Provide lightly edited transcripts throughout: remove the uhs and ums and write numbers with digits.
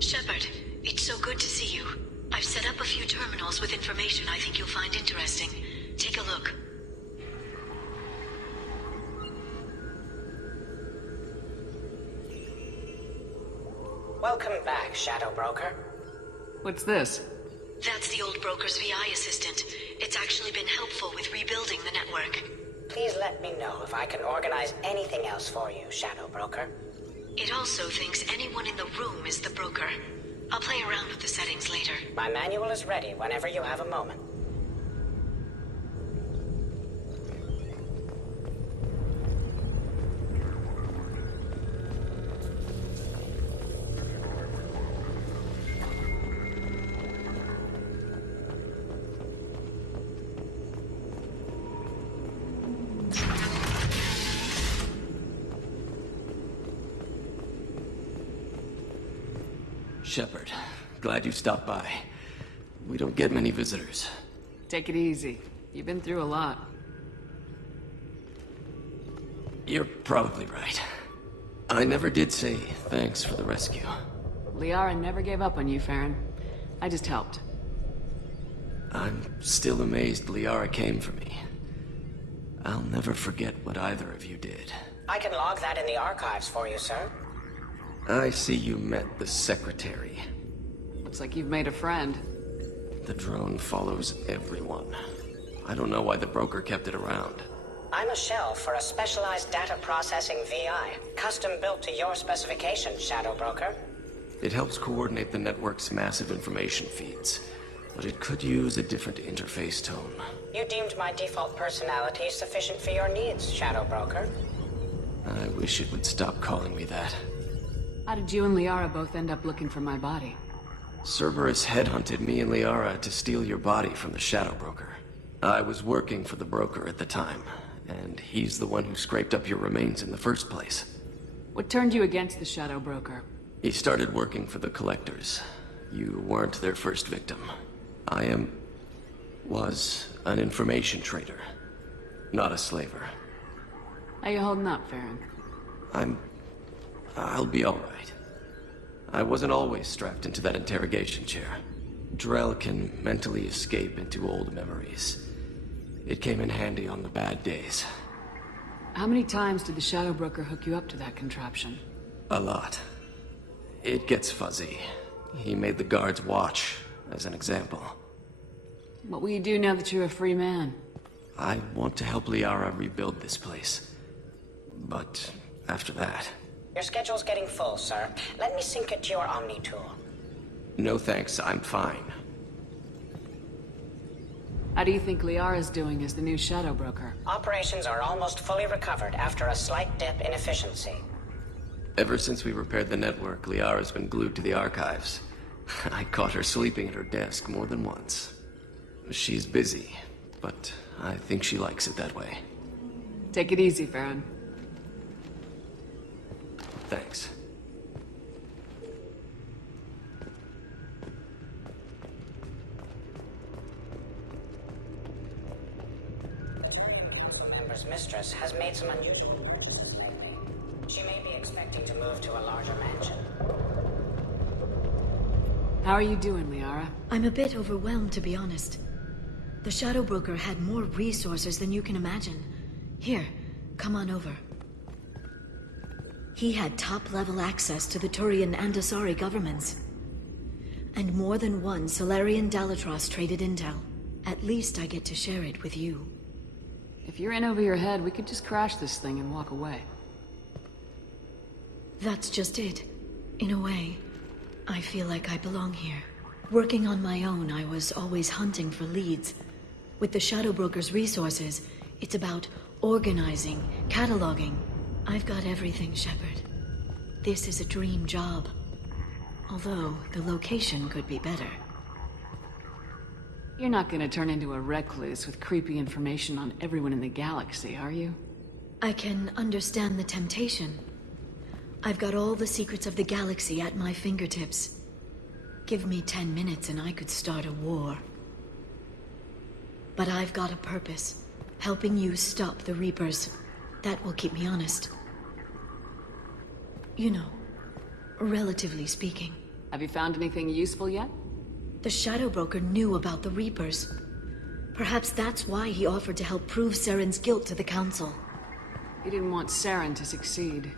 Shepard, it's so good to see you. I've set up a few terminals with information I think you'll find interesting. Take a look. Welcome back, Shadow Broker. What's this? That's the old broker's VI assistant. It's actually been helpful with rebuilding the network. Please let me know if I can organize anything else for you, Shadow Broker. It also thinks anyone in the room is the broker. I'll play around with the settings later. My manual is ready whenever you have a moment. Shepard, glad you stopped by. We don't get many visitors. Take it easy. You've been through a lot. You're probably right. I never did say thanks for the rescue. Liara never gave up on you, Farron. I just helped. I'm still amazed Liara came for me. I'll never forget what either of you did. I can log that in the archives for you, sir. I see you met the secretary. Looks like you've made a friend. The drone follows everyone. I don't know why the broker kept it around. I'm a shell for a specialized data processing VI, custom built to your specifications, Shadow Broker. It helps coordinate the network's massive information feeds, but it could use a different interface tone. You deemed my default personality sufficient for your needs, Shadow Broker. I wish it would stop calling me that. How did you and Liara both end up looking for my body? Cerberus headhunted me and Liara to steal your body from the Shadow Broker. I was working for the broker at the time, and he's the one who scraped up your remains in the first place. What turned you against the Shadow Broker? He started working for the Collectors. You weren't their first victim. Was an information trader, not a slaver. How you holding up, Farron? I'll be all right. I wasn't always strapped into that interrogation chair. Drell can mentally escape into old memories. It came in handy on the bad days. How many times did the Shadow Broker hook you up to that contraption? A lot. It gets fuzzy. He made the guards watch, as an example. What will you do now that you're a free man? I want to help Liara rebuild this place. But after that... Your schedule's getting full, sir. Let me sync it to your Omni tool. No thanks, I'm fine. How do you think Liara's doing as the new Shadow Broker? Operations are almost fully recovered after a slight dip in efficiency. Ever since we repaired the network, Liara's been glued to the archives. I caught her sleeping at her desk more than once. She's busy, but I think she likes it that way. Take it easy, Farron. Thanks. The member's mistress has made some unusual purchases lately. She may be expecting to move to a larger mansion. How are you doing, Liara? I'm a bit overwhelmed, to be honest. The Shadow Broker had more resources than you can imagine. Here, come on over. He had top-level access to the Turian and Asari governments. And more than one Solarian Dalatros traded intel. At least I get to share it with you. If you're in over your head, we could just crash this thing and walk away. That's just it. In a way, I feel like I belong here. Working on my own, I was always hunting for leads. With the Shadow Broker's resources, it's about organizing, cataloging. I've got everything, Shepard. This is a dream job. Although, the location could be better. You're not gonna turn into a recluse with creepy information on everyone in the galaxy, are you? I can understand the temptation. I've got all the secrets of the galaxy at my fingertips. Give me 10 minutes and I could start a war. But I've got a purpose. Helping you stop the Reapers. That will keep me honest. You know, relatively speaking. Have you found anything useful yet? The Shadow Broker knew about the Reapers. Perhaps that's why he offered to help prove Saren's guilt to the Council. He didn't want Saren to succeed.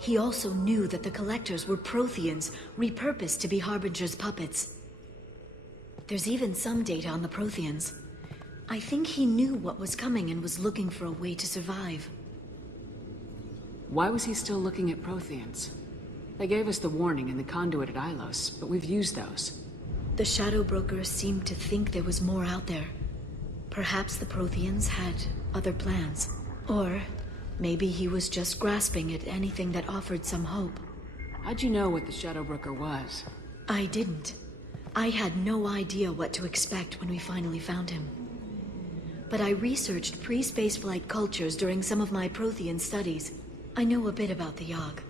He also knew that the Collectors were Protheans, repurposed to be Harbinger's puppets. There's even some data on the Protheans. I think he knew what was coming and was looking for a way to survive. Why was he still looking at Protheans? They gave us the warning in the conduit at Ilos, but we've used those. The Shadow Broker seemed to think there was more out there. Perhaps the Protheans had other plans. Or maybe he was just grasping at anything that offered some hope. How'd you know what the Shadow Broker was? I didn't. I had no idea what to expect when we finally found him. But I researched pre-spaceflight cultures during some of my Prothean studies. I know a bit about the Yogg.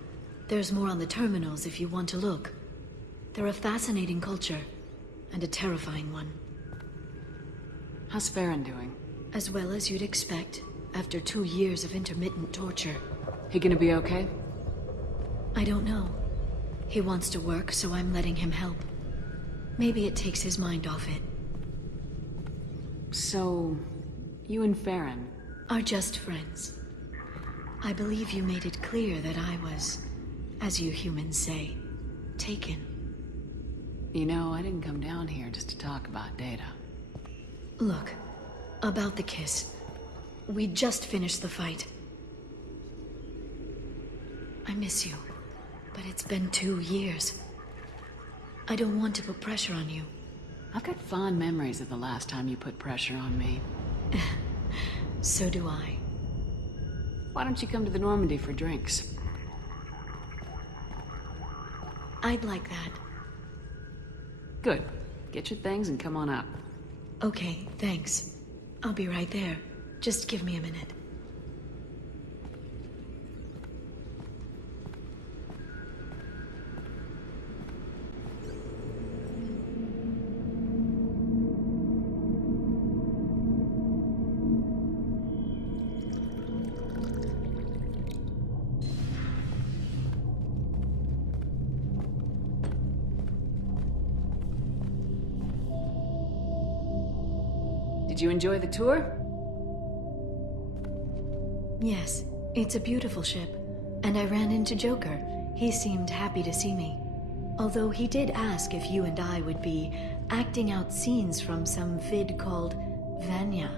There's more on the terminals if you want to look. They're a fascinating culture, and a terrifying one. How's Farron doing? As well as you'd expect, after 2 years of intermittent torture. He gonna be okay? I don't know. He wants to work, so I'm letting him help. Maybe it takes his mind off it. So, you and Farron... Are just friends. I believe you made it clear that I was, as you humans say, taken. You know, I didn't come down here just to talk about data. Look, about the kiss. We just finished the fight. I miss you, but it's been 2 years. I don't want to put pressure on you. I've got fond memories of the last time you put pressure on me. So do I. Why don't you come to the Normandy for drinks? I'd like that. Good. Get your things and come on up. Okay, thanks. I'll be right there. Just give me a minute. Did you enjoy the tour? Yes, it's a beautiful ship. And I ran into Joker. He seemed happy to see me. Although he did ask if you and I would be acting out scenes from some vid called Vanya.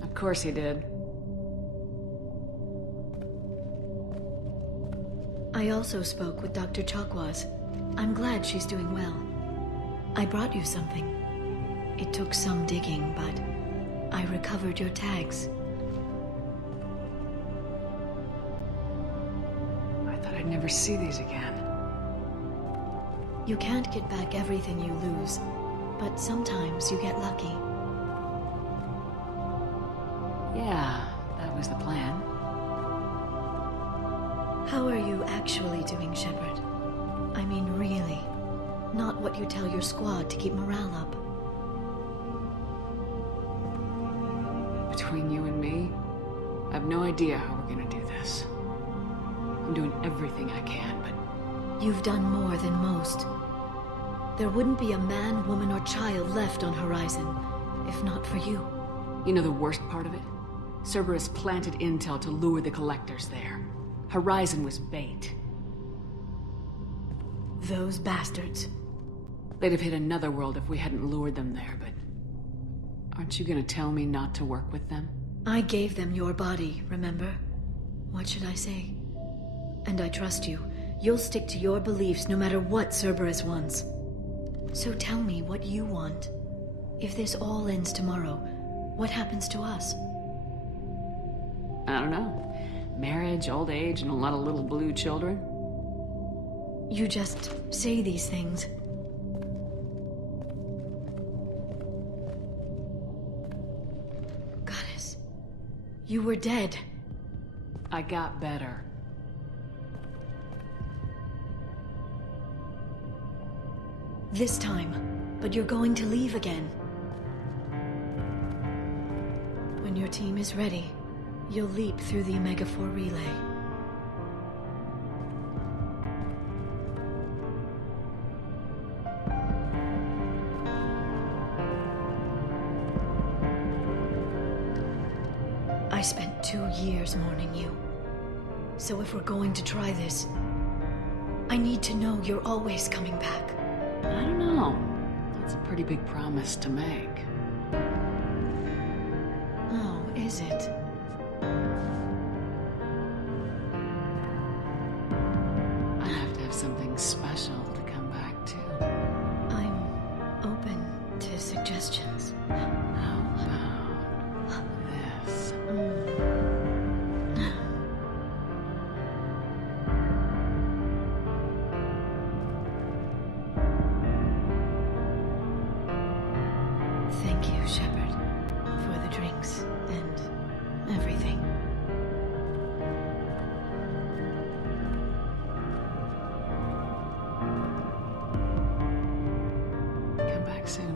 Of course he did. I also spoke with Dr. Chakwas. I'm glad she's doing well. I brought you something. It took some digging, but I recovered your tags. I thought I'd never see these again. You can't get back everything you lose, but sometimes you get lucky. Yeah, that was the plan. How are you actually doing, Shepard? I mean, really. Not what you tell your squad to keep morale up. Between you and me, I have no idea how we're gonna do this. I'm doing everything I can, but... You've done more than most. There wouldn't be a man, woman, or child left on Horizon, if not for you. You know the worst part of it? Cerberus planted intel to lure the Collectors there. Horizon was bait. Those bastards. They'd have hit another world if we hadn't lured them there, but... Aren't you gonna tell me not to work with them? I gave them your body, remember? What should I say? And I trust you. You'll stick to your beliefs no matter what Cerberus wants. So tell me what you want. If this all ends tomorrow, what happens to us? I don't know. Marriage, old age, and a lot of little blue children? You just say these things. Goddess, you were dead. I got better. This time, but you're going to leave again. When your team is ready, you'll leap through the Omega-4 relay. spent 2 years mourning you. So if we're going to try this, I need to know you're always coming back. I don't know. That's a pretty big promise to make. Oh, is it? I have to have something special to come back to. I'm open to suggestions. How about this? Thank you, Shepard, for the drinks and everything. Come back soon.